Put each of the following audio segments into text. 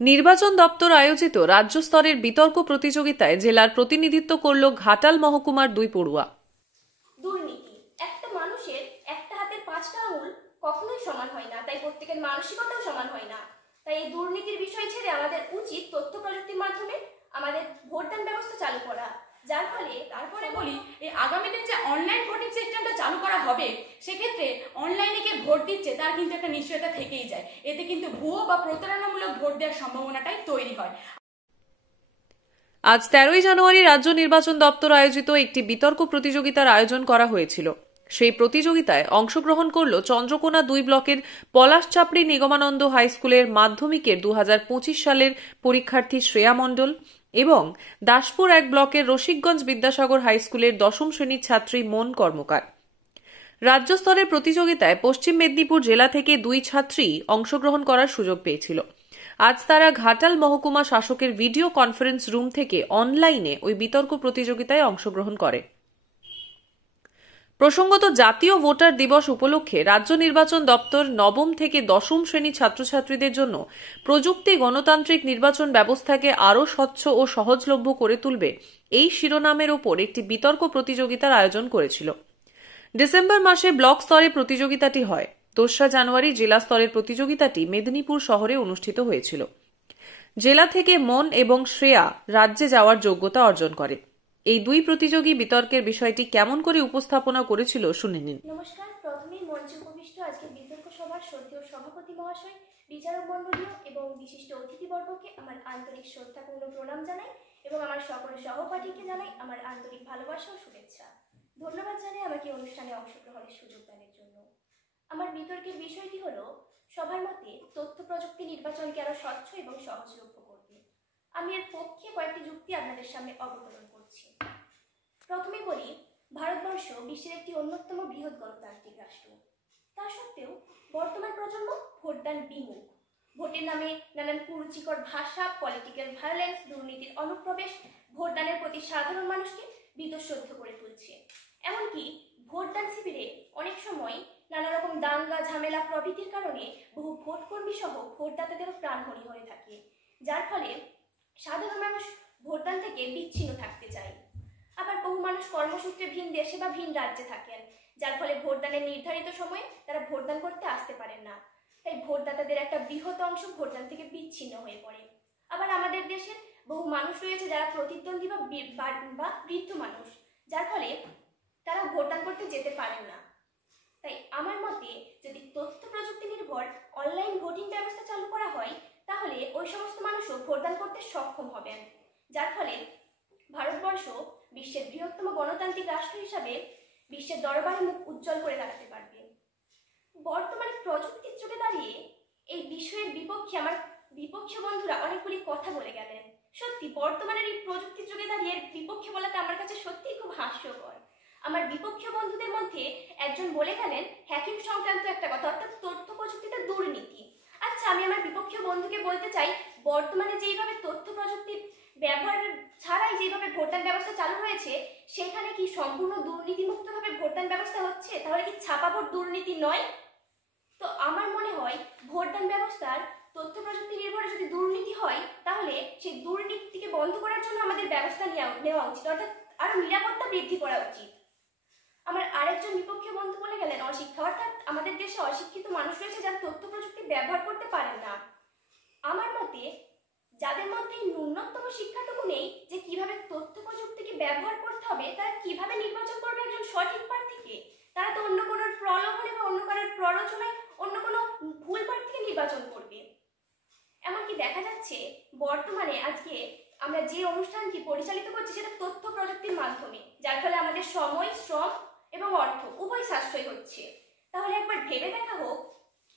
নির্বাচন দপ্তর আয়োজিত রাজ্য স্তরের বিতর্ক প্রতিযোগিতায় জেলার প্রতিনিধিত্ব করল ঘাটাল মহকুমার 2 পড়ুয়া। দুর্নীতি একটা মানুষের একটা হাতের 5টা আঙুল কখনোই সমান হয় না, তাই প্রত্যেকের মানসিকতাও সমান হয় না। তাই এই দুর্নীতির বিষয় ছেড়ে আমাদের উচিত তথ্য প্রযুক্তির মাধ্যমে আমাদের ভোটদান ব্যবস্থা চালু করা, যার ফলে তারপরে বলি এই আগামী দিন যে অনলাইন ভোটিং সিস্টেমটা চালু করা হবে, সেক্ষেত্রে অনলাইনে কে ভোট দিচ্ছে তার কিন্তু একটা নিশ্চয়তা থেকেই যায়। এতে কিন্তু ভুয়ো বা প্রতারণামূলক ভোট দেওয়ার সম্ভাবনাটাই তৈরি হয়। আজ 13ই জানুয়ারি রাজ্য নির্বাচন দপ্তর আয়োজিত একটি বিতর্ক প্রতিযোগিতার আয়োজন করা হয়েছিল। সেই প্রতিযোগিতায় অংশগ্রহণ করল চন্দ্রকোনা 2 ব্লকের পলাশচাপড়ি নিগমানন্দ হাই স্কুলের মাধ্যমিকের 2025 সালের পরীক্ষার্থী শ্রেয়া মণ্ডল এবং দাসপুর 1 ব্লকের রসিকগঞ্জ বিদ্যাসাগর হাই স্কুলের 10ম শ্রেণীর ছাত্রী মন কর্মকার। রাজ্য স্তরের প্রতিযোগিতায় পশ্চিম মেদিনীপুর জেলা থেকে 2 ছাত্রী অংশগ্রহণ করার সুযোগ পেয়েছিল। আজ তারা ঘাটাল মহকুমা শাসকের ভিডিও কনফারেন্স রুম থেকে অনলাইনে ওই বিতর্ক প্রতিযোগিতায় অংশগ্রহণ করে। প্রসঙ্গত, জাতীয় ভোটার দিবস উপলক্ষে রাজ্য নির্বাচন দপ্তর 9ম থেকে 10ম শ্রেণীর ছাত্রছাত্রীদের জন্য প্রযুক্তি গণতান্ত্রিক নির্বাচন ব্যবস্থাকে আরও স্বচ্ছ ও সহজলভ্য করে তুলবে এই শিরোনামের ওপর একটি বিতর্ক প্রতিযোগিতার আয়োজন করেছিল। ডিসেম্বর মাসে ব্লক স্তরে প্রতিযোগিতাটি হয়। 2রা জানুয়ারি জেলা স্তরের প্রতিযোগিতাটি মেদিনীপুর শহরে অনুষ্ঠিত হয়েছিল। জেলা থেকে মন এবং শ্রেয়া রাজ্যে যাওয়ার যোগ্যতা অর্জন করে। এই 2 প্রতিযোগী বিতর্কের বিষয়টি কেমন করে উপস্থাপনা করেছিল শুনে নিন। নমস্কার। প্রথমেই মঞ্চে উপবিষ্ট আজকে বিতর্ক সভার শ্রদ্ধেয় সভাপতি মহাশয়, বিচারক মণ্ডলীয় এবং বিশিষ্ট অতিথিবর্গকে আমার আন্তরিক শ্রদ্ধাপূর্ণ প্রণাম জানাই এবং আমার সকল সহপাঠীকে জানাই আমার আন্তরিক ভালোবাসা ও শুভেচ্ছা। ধন্যবাদ জানাই আমাকে অনুষ্ঠানে অংশগ্রহণের সুযোগ দানের জন্য। আমার বিতর্কের বিষয়টি হলো সবার মতে তথ্য প্রযুক্তি নির্বাচনকে আরো স্বচ্ছ এবং সহজলভ্য করবে। আমি এর পক্ষে কয়েকটি যুক্তি আপনাদের সামনে অবতরণ করছি। প্রথমে বলি, ভারতবর্ষ বিশ্বের একটি অন্যতম বৃহৎ গণতান্ত্রিক রাষ্ট্র। তা সত্ত্বেও বর্তমান প্রজন্ম ভোটদান বিমুখ। ভোটের নামে নানান কুরুচিকর ভাষা, পলিটিক্যাল ভায়োলেন্স, দুর্নীতির অনুপ্রবেশ ভোটদানের প্রতি সাধারণ মানুষকে বীতশ্রদ্ধ করে তুলছে। এমনকি ভোটদান শিবিরে অনেক সময় নানা রকম দাঙ্গা, ঝামেলা প্রভৃতির কারণে বহু ভোটকর্মী সহ ভোটদাতাদেরও প্রাণহানি হয়ে থাকে, যার ফলে সাধারণ মানুষ ভোটদান থেকে বিচ্ছিন্ন থাকতে চায়। আবার বহু মানুষ কর্মসূত্রে ভিন দেশে বা ভিন রাজ্যে থাকেন, যার ফলে ভোটদানের নির্ধারিত সময়ে তারা ভোটদান করতে আসতে পারেন না। তাই ভোটদাতাদের একটা বৃহৎ অংশ ভোটদান থেকে বিচ্ছিন্ন হয়ে পড়ে। আবার আমাদের দেশের বহু মানুষ রয়েছে যারা প্রতিদ্বন্দ্বী বা বৃদ্ধ মানুষ, যার ফলে তারা ভোটদান করতে যেতে পারেন না। তাই আমার মতে যদি তথ্য প্রযুক্তি নির্ভর অনলাইন ভোটিং ব্যবস্থা চালু করা হয়, তাহলে ওই সমস্ত মানুষও ভোটদান করতে সক্ষম হবেন, যার ফলে ভারতবর্ষ বিশ্বের বৃহত্তম গণতান্ত্রিক রাষ্ট্র হিসাবে বিশ্বের দরবারে মুখ উজ্জ্বল করে দাঁড়াতে পারবে। বর্তমানে প্রযুক্তির যুগে দাঁড়িয়ে এই বিষয়ের বিপক্ষে আমার বিপক্ষ বন্ধুরা অনেকগুলি কথা বলে গেলেন। সত্যি বর্তমানের এই প্রযুক্তির যুগে দাঁড়িয়ে এর বিপক্ষে বলাটা আমার কাছে সত্যিই খুব হাস্যকর। আমার বিপক্ষ বন্ধুদের মধ্যে একজন বলে গেলেন হ্যাকিং সংক্রান্ত একটা কথা, অর্থাৎ তথ্য প্রযুক্তিতে দুর্নীতি। আচ্ছা, আমি আমার বিপক্ষ বন্ধুকে বলতে চাই, বর্তমানে যেইভাবে তথ্য প্রযুক্তি ব্যবহার ছাড়াই যেভাবে ভোটদান ব্যবস্থা চালু হয়েছে, সেখানে কি সম্পূর্ণ দুর্নীতিমুক্তভাবে ভোটদান ব্যবস্থা হচ্ছে? তাহলে কি ছাপা ভোট দুর্নীতি নয়? তো আমার মনে হয় ভোটদান ব্যবস্থার তথ্য প্রযুক্তি নির্ভরে যদি দুর্নীতি হয়, তাহলে সেই দুর্নীতিকে বন্ধ করার জন্য আমাদের ব্যবস্থা নেওয়া উচিত, অর্থাৎ আরো নিরাপত্তা বৃদ্ধি করা উচিত। আমার আরেকজন বিপক্ষ বন্ধু বলে গেলেন অশিক্ষা, অর্থাৎ আমাদের দেশে অশিক্ষিত মানুষ রয়েছে যারা তথ্য প্রযুক্তি ব্যবহার করতে পারেন না। আমার মতে যাদের মধ্যে ন্যূনতম শিক্ষাটুকু নেই যে কিভাবে তথ্য প্রযুক্তিকে ব্যবহার করতে হবে, তারা কিভাবে নির্বাচন করবে একজন সঠিক প্রার্থীকে? তারা তো অন্য কোনো প্রলোভনে বা অন্য কারোর প্ররোচনায় অন্য কোনো ভুল প্রার্থীকে নির্বাচন করবে। এমনকি দেখা যাচ্ছে বর্তমানে আজকে আমরা যে অনুষ্ঠানটি পরিচালিত করছি সেটা তথ্য প্রযুক্তির মাধ্যমে, যার ফলে আমাদের সময়, শ্রম এবং অর্থ উভয় সাশ্রয় হচ্ছে। তাহলে একবার ভেবে দেখা হোক,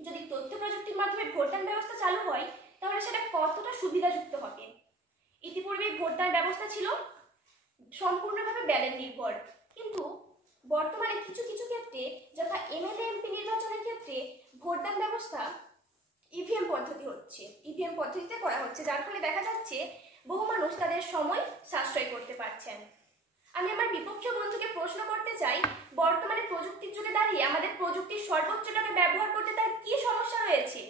যদি তথ্য প্রযুক্তির মাধ্যমে ভোটদান ব্যবস্থা চালু হয়, তাহলে সেটা কতটা সুবিধাযুক্ত হবে। ইতিপূর্বে ভোটদান ব্যবস্থা ছিল সম্পূর্ণভাবে ব্যালট নির্ভর, কিন্তু বর্তমানে কিছু কিছু ক্ষেত্রে, যথা এমএলএ এমপি নির্বাচনের ক্ষেত্রে ভোটদান ব্যবস্থা ইভিএম পদ্ধতিতে করা হচ্ছে, যার ফলে দেখা যাচ্ছে বহু মানুষ তাদের সময় সাশ্রয় করতে পারছেন। আমি আমার বিপক্ষ বন্ধুকে প্রশ্ন করতে চাই, বর্তমানে প্রযুক্তির যুগে দাঁড়িয়ে আমাদের প্রযুক্তির সর্বোচ্চটাকে ব্যবহার করতে তার কি সমস্যা রয়েছে?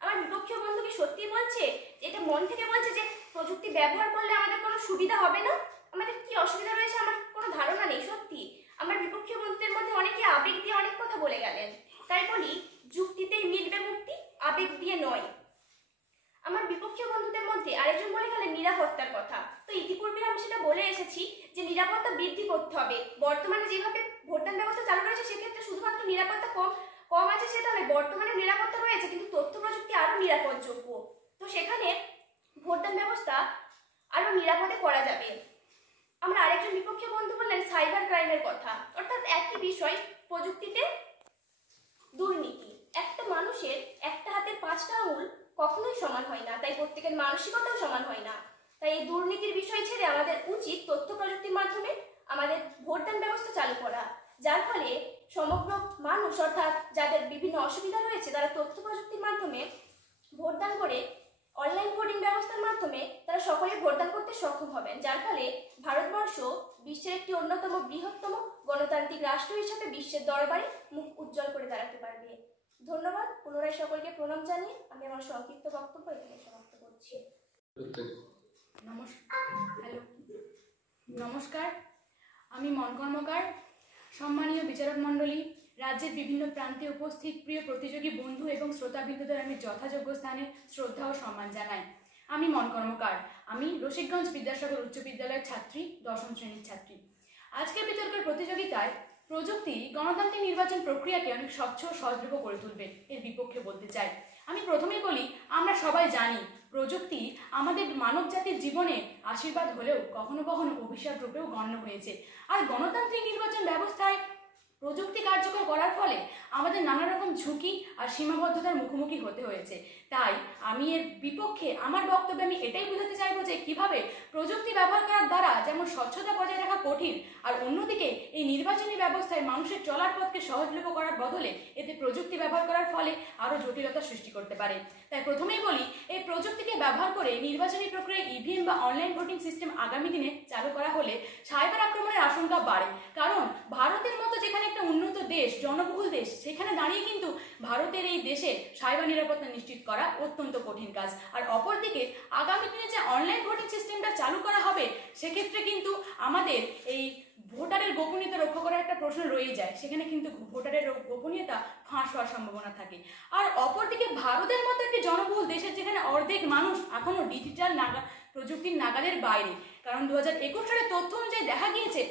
আমার বিপক্ষ বন্ধুকে সত্যি বলছে, এটা মন থেকে বলছে যে প্রযুক্তি ব্যবহার করলে আমাদের কোনো সুবিধা হবে না? আমাদের কি অসুবিধা রয়েছে আমার কোনো ধারণা নেই। সত্যি আমার বিপক্ষী বন্ধুদের মধ্যে অনেকে আবেগ দিয়ে অনেক কথা বলে গেলেন। তাই বলি, যুক্তিতেই মিলবে মুক্তি, আবেগ দিয়ে নয়। আমার বিপক্ষী বন্ধুদের মধ্যে আরেকজন বলে গেলেন নিরাপত্তার কথা। তো ইতিপূর্বে আমি সেটা বলে এসেছি যে নিরাপত্তা বৃদ্ধি করতে হবে। বর্তমানে যেভাবে ভোটদান ব্যবস্থা চালু রয়েছে সেক্ষেত্রে শুধুমাত্র নিরাপত্তা কম আছে সেটা নয়, বর্তমানে নিরাপত্তা রয়েছে, কিন্তু তথ্য প্রযুক্তি আরো নিরাপদযোগ্য। তো সেখানে ভোটদান ব্যবস্থা আরো নিরাপদে করা যাবে। আমরা আরেকজন বিপক্ষী বন্ধু বললেন সাইবার ক্রাইমের কথা, অর্থাৎ একই বিষয়, প্রযুক্তিতে দুর্নীতি। একটা মানুষের একটা হাতের 5টা আঙুল কখনোই সমান হয় না, তাই প্রত্যেকের মানসিকতাও সমান হয় না। তাই এই দুর্নীতির বিষয় ছেড়ে আমাদের উচিত তথ্য প্রযুক্তির মাধ্যমে আমাদের ভোটদান ব্যবস্থা চালু করা, যার ফলে সমগ্র মানুষ অর্থাৎ যাদের বিভিন্ন অসুবিধা রয়েছে তারা তথ্য প্রযুক্তির মাধ্যমে ভোটদান করে অনলাইন ভোটিং ব্যবস্থার মাধ্যমে তারা সকলে ভোটদান করতে সক্ষম হবেন, যার ফলে ভারতবর্ষ বিশ্বের একটি অন্যতম বৃহত্তম গণতান্ত্রিক রাষ্ট্র হিসেবে বিশ্বের দরবারে মুখ উজ্জ্বল করে দাঁড়াতে পারবে। ধন্যবাদ। পুনরায় সকলকে প্রণাম জানিয়ে আমি আমার সংক্ষিপ্ত বক্তব্য এখানে সমাপ্ত করছি। নমস্কার, আমি মন কর্মকার। সম্মানীয় বিচারক মণ্ডলী, রাজ্যের বিভিন্ন প্রান্তে উপস্থিত প্রিয় প্রতিযোগী বন্ধু এবং শ্রোতাবৃন্দদের আমি যথাযোগ্য স্থানে শ্রদ্ধা ও সম্মান জানাই। আমি মন কর্মকার, আমি রসিকগঞ্জ বিদ্যাসাগর উচ্চ বিদ্যালয়ের ছাত্রী, 10ম শ্রেণীর ছাত্রী। আজকের বিতর্কের প্রতিযোগিতায় প্রযুক্তি গণতান্ত্রিক নির্বাচন প্রক্রিয়াকে অনেক স্বচ্ছ ও সহজলভ্য করে তুলবে, এর বিপক্ষে বলতে চাই। আমি প্রথমেই বলি, আমরা সবাই জানি প্রযুক্তি আমাদের মানব জাতির জীবনে আশীর্বাদ হলেও কখনো কখনো অভিশাপ রূপেও গণ্য হয়েছে। আর গণতান্ত্রিক নির্বাচন ব্যবস্থায় প্রযুক্তি কার্যকর করার ফলে আমাদের নানা রকম ঝুঁকি আর সীমাবদ্ধতার মুখোমুখি হতে হয়েছে। তাই আমি এর বিপক্ষে আমার বক্তব্যে আমি এটাই বোঝাতে চাইবো যে কিভাবে প্রযুক্তি ব্যবহার করার দ্বারা যেমন স্বচ্ছতা বজায় রাখা কঠিন, আর অন্যদিকে এই নির্বাচনী ব্যবস্থায় মানুষের চলার পথকে সহজলভ্য করার বদলে এতে প্রযুক্তি ব্যবহার করার ফলে আরও জটিলতা সৃষ্টি করতে পারে। তাই প্রথমেই বলি, এই প্রযুক্তিকে ব্যবহার করে নির্বাচনী প্রক্রিয়ায় ইভিএম বা অনলাইন ভোটিং সিস্টেম আগামী দিনে চালু করা হলে সাইবার আক্রমণের আশঙ্কা বাড়ে। কারণ ভারতের মতো যেখানে একটা উন্নত দেশ, জনবহুল দেশ, সেখানে দাঁড়িয়ে কিন্তু ভারতের এই দেশে সাইবার নিরাপত্তা নিশ্চিত করা অত্যন্ত কঠিন কাজ। আর অপরদিকে আগামী দিনে যে অনলাইন ভোটিং সিস্টেমটা চালু করা হবে সেক্ষেত্রে কিন্তু আমাদের এই ভোটারের গোপনীয়তা রক্ষা করার একটা প্রশ্ন রয়ে যায়, সেখানে কিন্তু ভোটারের গোপনীয়তা ফাঁস হওয়ার সম্ভাবনা থাকে। আর অপরদিকে ভারতের মতো একটি জনবহুল দেশের যেখানে অর্ধেক মানুষ এখনো ডিজিটাল প্রযুক্তির নাগালের বাইরে, কারণ 2021 সালের তথ্য অনুযায়ী দেখা গিয়েছে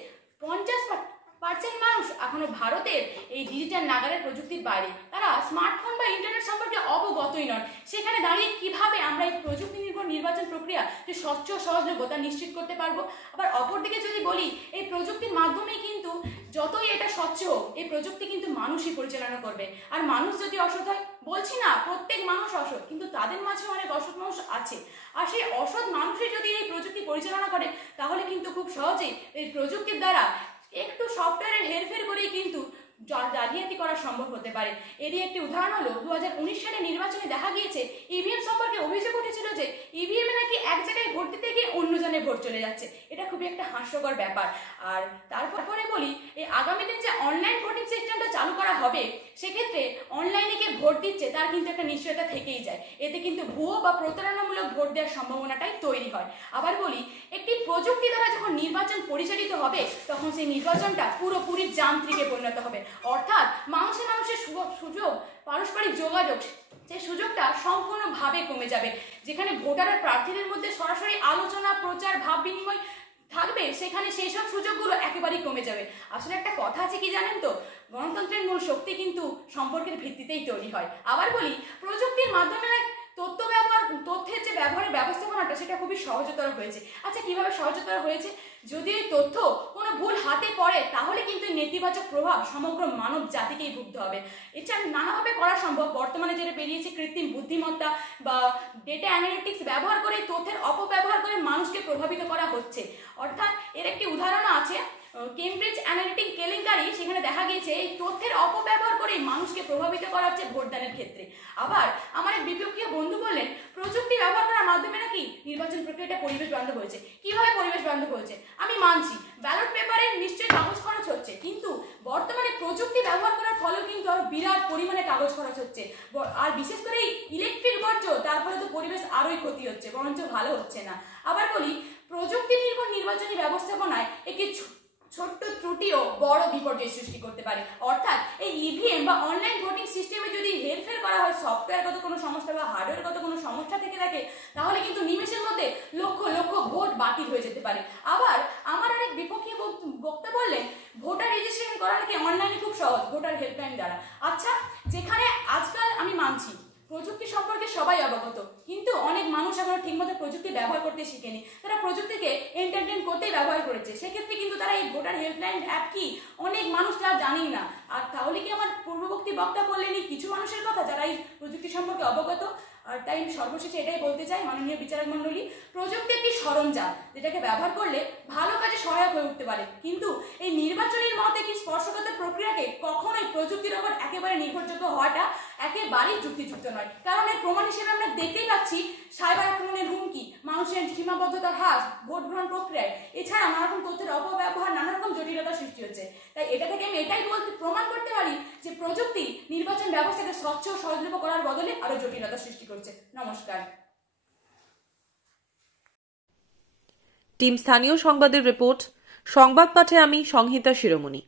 50% মানুষ এখনো ভারতের এই ডিজিটাল নাগালের প্রযুক্তির বাইরে, তারা স্মার্টফোন বা ইন্টারনেট সম্পর্কে অবগতই নন। সেখানে দাঁড়িয়ে কিভাবে আমরা এই প্রযুক্তি নির্ভর নির্বাচন প্রক্রিয়া যে স্বচ্ছ সহজলভ্য তা নিশ্চিত করতে পারবো? আবার অপরদিকে যদি বলি, এই প্রযুক্তির মাধ্যমেই কিন্তু যতই এটা স্বচ্ছ হোক, এই প্রযুক্তি কিন্তু মানুষই পরিচালনা করবে। আর মানুষ যদি অসৎ হয়, বলছি না প্রত্যেক মানুষ অসৎ, কিন্তু তাদের মাঝে অনেক অসৎ মানুষ আছে, আর সেই অসৎ মানুষই যদি এই প্রযুক্তি পরিচালনা করে তাহলে কিন্তু খুব সহজেই এই প্রযুক্তির দ্বারা একটু সফটওয়্যারের হেরফের করেই কিন্তু জালিয়াতি করা সম্ভব হতে পারে। এরই একটি উদাহরণ হলো 2019 সালে নির্বাচনে দেখা গিয়েছে ইভিএম সম্পর্কে অভিযোগ উঠেছিল যে ইভিএমে নাকি এক জায়গায় ভোট দিতে গিয়ে অন্য জনে ভোট চলে যাচ্ছে। এটা খুবই একটা হাস্যকর ব্যাপার। আর তারপরে বলি, এই আগামী দিন যে অনলাইন ভোটিং সিস্টেমটা চালু করা হবে সেক্ষেত্রে অনলাইনে কে ভোট দিচ্ছে তার কিন্তু একটা নিশ্চয়তা থেকেই যায়। এতে কিন্তু ভুয়ো বা প্রতারণামূলক ভোট দেওয়ার সম্ভাবনাটাই তৈরি হয়। আবার বলি, একটি প্রযুক্তি দ্বারা যখন নির্বাচন পরিচালিত হবে তখন সেই নির্বাচনটা পুরোপুরি যান্ত্রিকে পরিণত হবে, অর্থাৎ মানুষের সুযোগ, পারস্পরিক যোগাযোগ, সেই সুযোগটা সম্পূর্ণভাবে কমে যাবে। যেখানে ভোটার আর প্রার্থীদের মধ্যে সরাসরি আলোচনা, প্রচার, ভাব বিনিময় থাকবে, সেখানে সেই সব সুযোগগুলো একেবারেই কমে যাবে। আসলে একটা কথা আছে কি জানেন তো, গণতন্ত্রের মূল শক্তি কিন্তু সম্পর্কের ভিত্তিতেই তৈরি হয়। আবার বলি, প্রযুক্তির মাধ্যমে তথ্যের যে ব্যবহারের ব্যবস্থাপনাটা সেটা খুবই সহজতর হয়েছে। আচ্ছা, কিভাবে সহজতর হয়েছে? যদি এই তথ্য কোনো ভুল হাতে পড়ে তাহলে কিন্তু নেতিবাচক প্রভাব সমগ্র মানব জাতিকেই ভুগতে হবে। এটা নানাভাবে করা সম্ভব। বর্তমানে যেটা বেরিয়েছে কৃত্রিম বুদ্ধিমত্তা বা ডেটা অ্যানালিটিক্স ব্যবহার করে তথ্যের অপব্যবহার করে মানুষকে প্রভাবিত করা হচ্ছে। অর্থাৎ এর একটি উদাহরণ আছে কেমব্রিজ অ্যানালিটিক কেলেঙ্কারি, সেখানে দেখা গিয়েছে এই তথ্যের অপব্যবহার করে মানুষকে প্রভাবিত করা হচ্ছে ভোটদানের ক্ষেত্রে। আবার আমার এক বিপক্ষীয় বন্ধু বললেন প্রযুক্তি ব্যবহার করার মাধ্যমে নাকি নির্বাচন প্রক্রিয়াটা পরিবেশ বান্ধব হয়েছে। কিভাবে পরিবেশ বান্ধব হয়েছে আমি মানছি, ব্যালট পেপারে নিশ্চয়ই কাগজ খরচ হচ্ছে, কিন্তু বর্তমানে প্রযুক্তি ব্যবহার করার ফলেও কিন্তু আরো বিরাট পরিমাণে কাগজ খরচ হচ্ছে। আর বিশেষ করে ইলেকট্রিক বর্জ্য, তার ফলে তো পরিবেশ আরোই ক্ষতি হচ্ছে, বরঞ্চ ভালো হচ্ছে না। আবার বলি, প্রযুক্তি নির্ভর নির্বাচনী ব্যবস্থাপনায় একটি ছোট্ট ত্রুটিও বড় বিপর্যয় সৃষ্টি করতে পারে। অর্থাৎ এই ইভিএম বা অনলাইন ভোটিং সিস্টেমে যদি হেরফের করা হয়, সফটওয়্যারগত কোনো সমস্যা বা হার্ডওয়্যারগত কোনো সমস্যা থেকে থাকে, তাহলে কিন্তু নিমেষের মধ্যে লক্ষ লক্ষ ভোট বাতিল হয়ে যেতে পারে। আবার আমার আরেক বিপক্ষে বক্তা বললেন, ভোটার রেজিস্ট্রেশন করা নাকি অনলাইনে খুব সহজ ভোটার হেল্পলাইন দ্বারা। আচ্ছা, যেখানে আজকাল আমি মানছি প্রযুক্তি সম্পর্কে সবাই অবগত, কিন্তু অনেক মানুষ এখনো ঠিকমতো প্রযুক্তি ব্যবহার করতে শিখেনি। তারা প্রযুক্তিকে এন্টারটেইন করতেই ব্যবহার করেছে। সেক্ষেত্রে কিন্তু তারা এই ভোটার হেল্পলাইন অ্যাপ কি অনেক মানুষ তারা জানেই না। আর তাহলে কি আমার পূর্ববর্তী বক্তা বললেনই কিছু মানুষের কথা যারা এই প্রযুক্তি সম্পর্কে অবগত। আর তাই আমি সর্বশেষে এটাই বলতে চাই, মাননীয় বিচারক মণ্ডলী, প্রযুক্তি একটি সরঞ্জাম যেটাকে ব্যবহার করলে ভালো কাজে সহায়ক হয়ে উঠতে পারে, কিন্তু এই নির্বাচনের মতে একটি স্পর্শগত প্রক্রিয়াকে কখনোই প্রযুক্তির ওপর একেবারে নির্ভরযোগ্য হওয়াটা একেবারেই যুক্তিযুক্ত নয়। কারণ এর প্রমাণ হিসেবে আমরা দেখতেই পাচ্ছি সাইবার আক্রমণের হুমকি, মানুষের সীমাবদ্ধতার হ্রাস, ভোট গ্রহণ প্রক্রিয়ায়, এছাড়া নানা রকম তথ্যের অপব্যবহার, নানা রকম জটিলতা সৃষ্টি হচ্ছে। তাই এটা থেকে আমি এটাই প্রমাণ করতে পারি যে প্রযুক্তি নির্বাচন ব্যবস্থাকে স্বচ্ছ ও সহজলভ্য করার বদলে আরো জটিলতা সৃষ্টি করছে। নমস্কার। টিম স্থানীয় সংবাদের রিপোর্ট, সংবাদ পাঠে আমি সংহিতা শিরোমণি।